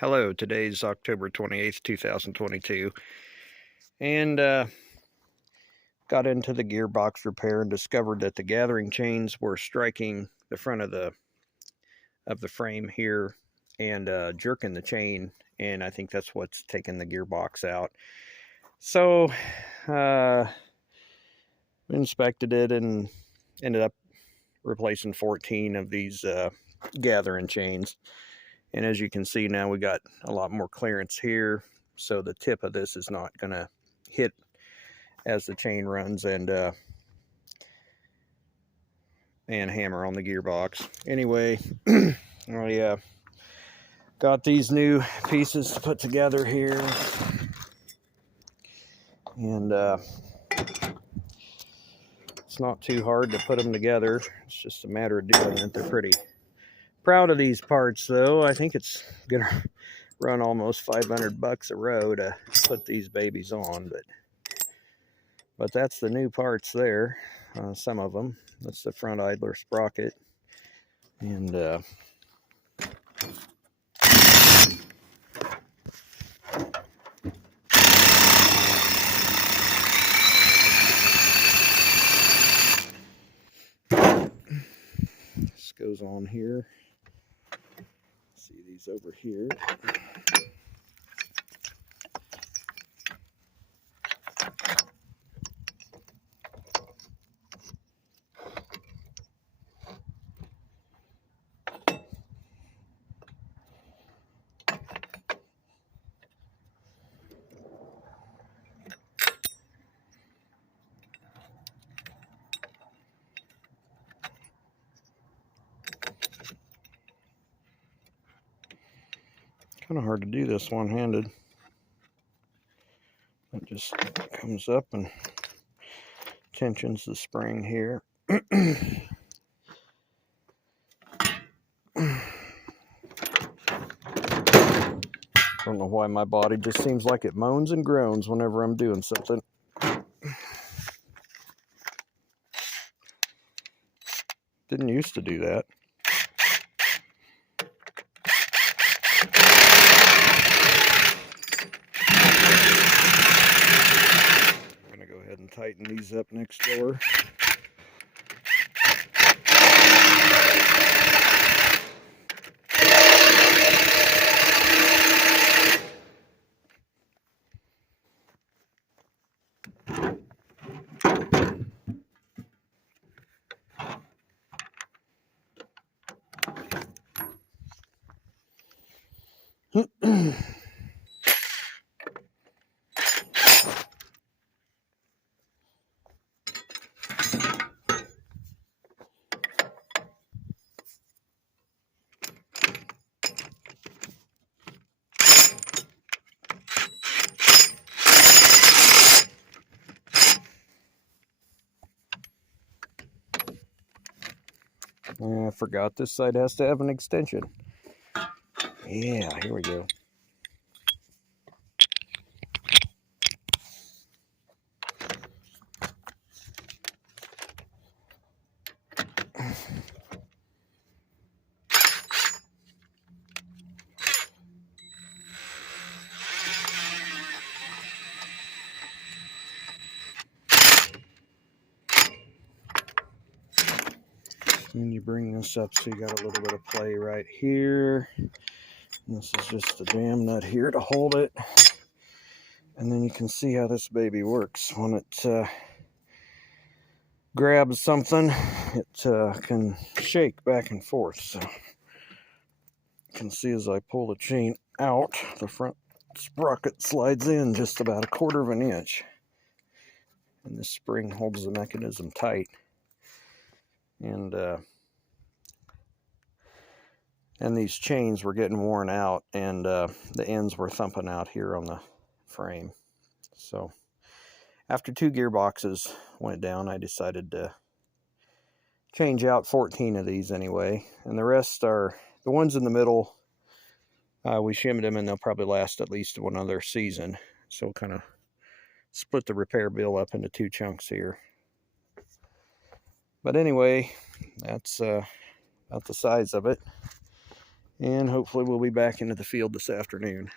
Hello, today's October 28th, 2022, and got into the gearbox repair and discovered that the gathering chains were striking the front of the frame here and jerking the chain, and I think that's what's taking the gearbox out. So inspected it and ended up replacing 14 of these gathering chains. And as you can see now, we got a lot more clearance here, so the tip of this is not going to hit as the chain runs and hammer on the gearbox. Anyway, I got these new pieces to put together here, and it's not too hard to put them together. It's just a matter of doing it. They're pretty proud of these parts, though. I think it's gonna run almost $500 a row to put these babies on, but that's the new parts there. Some of them. That's the front idler sprocket, and this goes on here. See these over here. Kind of hard to do this one-handed. It just comes up and tensions the spring here. Don't know why my body just seems like it moans and groans whenever I'm doing something. Didn't used to do that. I'm going to go ahead and tighten these up next door. I forgot this side has to have an extension. Yeah, here we go. And you bring this up so you got a little bit of play right here. And this is just a jam nut here to hold it. And then you can see how this baby works. When it grabs something, it can shake back and forth. So you can see as I pull the chain out, the front sprocket slides in just about 1/4 of an inch. And this spring holds the mechanism tight. And these chains were getting worn out, and the ends were thumping out here on the frame. So after 2 gearboxes went down, I decided to change out 14 of these anyway. And the rest are the ones in the middle. We shimmed them, and they'll probably last at least one other season. So we'll kind of split the repair bill up into 2 chunks here. But anyway, that's about the size of it. And hopefully we'll be back into the field this afternoon.